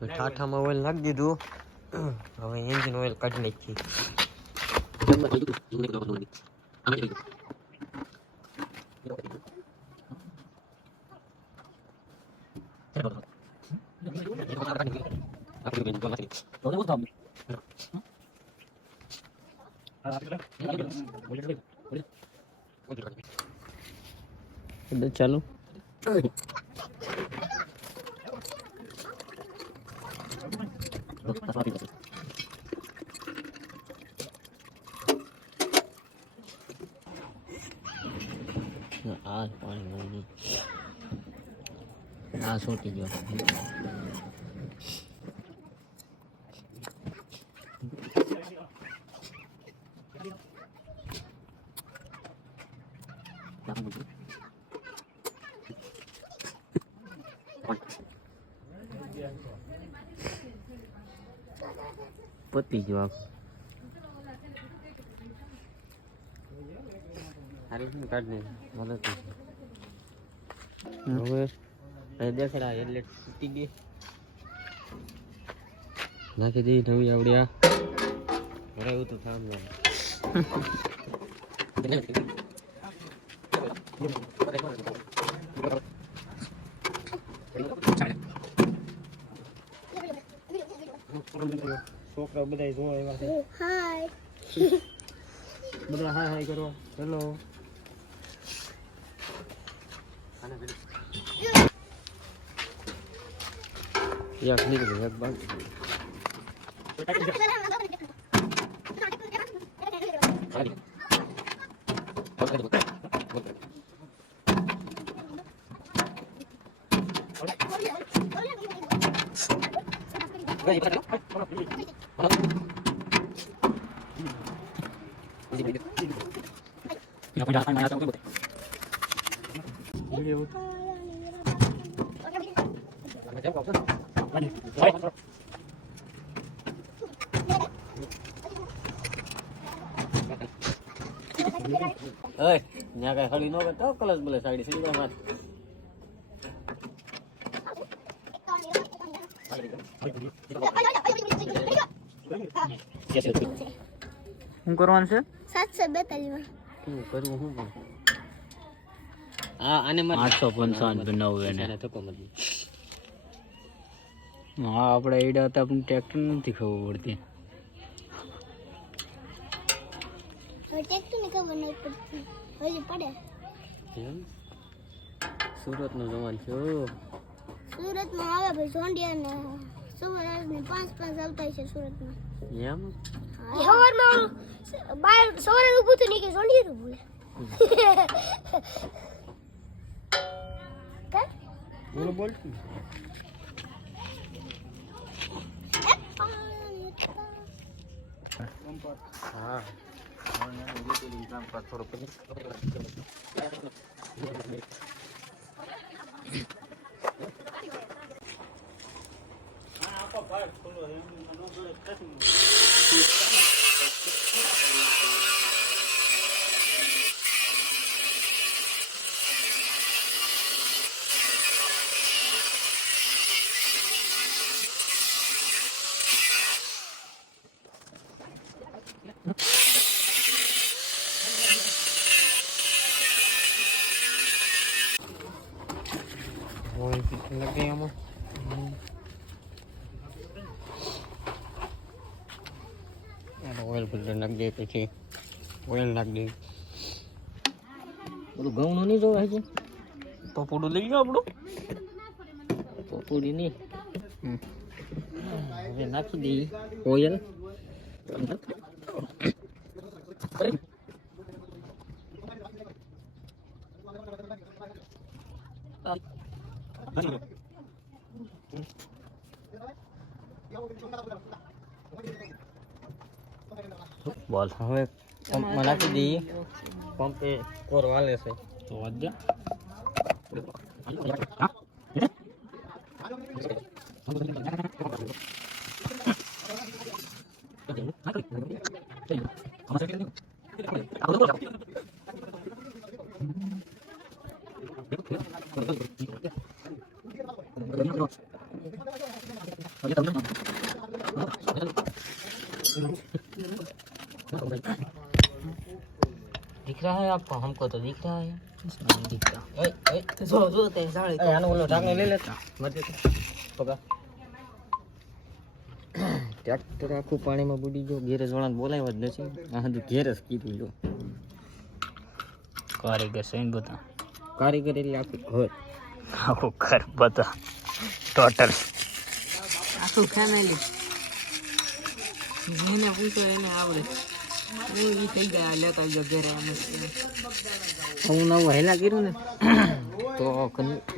ઠાઠામાં oil નાખી દીધું. હવે એન્જિન ઓઇલ કાઢી નાખી. ચાલો આ પાણી આ છોટી ગયો. પતી ગયો કાઢને હવે દેખાડા એટલે તૂટી ગઈ. નાખી દઈ નવી આવડ્યા ભરાયું તો કામ છોકરા બધા જોવા એવા છે. હાય બધા હાય હાય કરો. હેલો યાર નીકળી એક બાદ Ơi, nhà cái hơi nó vẫn tốt có lần bữa xài đi xin qua હું કરવાનું છે 742 માં શું કરવું હું પણ આને માં 855 બનાવવું એને ધક્કો મળી. હા આપણે એડા તો આપણને ટ્રેક્ટર નથી ખબર પડતી. ટ્રેક્ટર ને ખબર નહીં પડતી હજી પડે. સુરત નો જવાન છે. સુરત માં આવે ભાઈ જોંડિયા ને સુરત ને 5 આવતા છે સુરત માં. એમ સવાર માં બાર સવારે ઊભું તો નીકળે જોંડિયા નું બોલે. કે બોલો બોલ. હા કામ પર થોડું लगे हम ऑयल फिल्टर नाख दे પછી ઓઇલ નાખ દે. બધું ઘઉં નહીં જોવા છે પપોડું લઈ ગયો આપણું પપોડી નહીં. હવે નાખી દઈ ઓઇલ. બોલ હવે પંપમાં નાખી દઈએ. પંપે કોર વાલે છે તો વાજ્યા दिख रहा है आपको? हमको तो दिख रहा है। नहीं दिखता। આનો ઓલો ઢાંકણો લઈ લેતા મત પગા ટ્રેક્ટર આખું પાણીમાં બુડી ગયો. ગેરેજ વાળાને બોલાવ્યા જ નથી. આ હજુ ઘેર જ કીધું લો. કારીગર છે ને બધા. કારીગર એટલે આખું ઘર. આખું ઘર બધા ટોટલ. આખું ફેમિલી જેને પૂછો એને આવડે. હું ઈ થઈ ગયા લેતા જો ઘરે એમ હું નવું હેલા કર્યું ને તો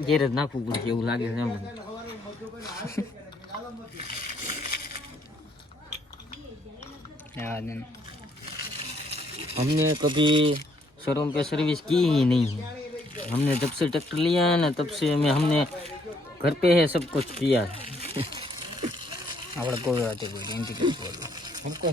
ઘેર જ નાખવું પડશે એવું લાગે છે. हमने कभी शोरूम पे सर्विस की ही नहीं है. हमने जब से ट्रैक्टर लिया है ना तब से हमने घर पे है सब कुछ किया है. આપણે કોઈ વાત કોઈ એન્ટી हमको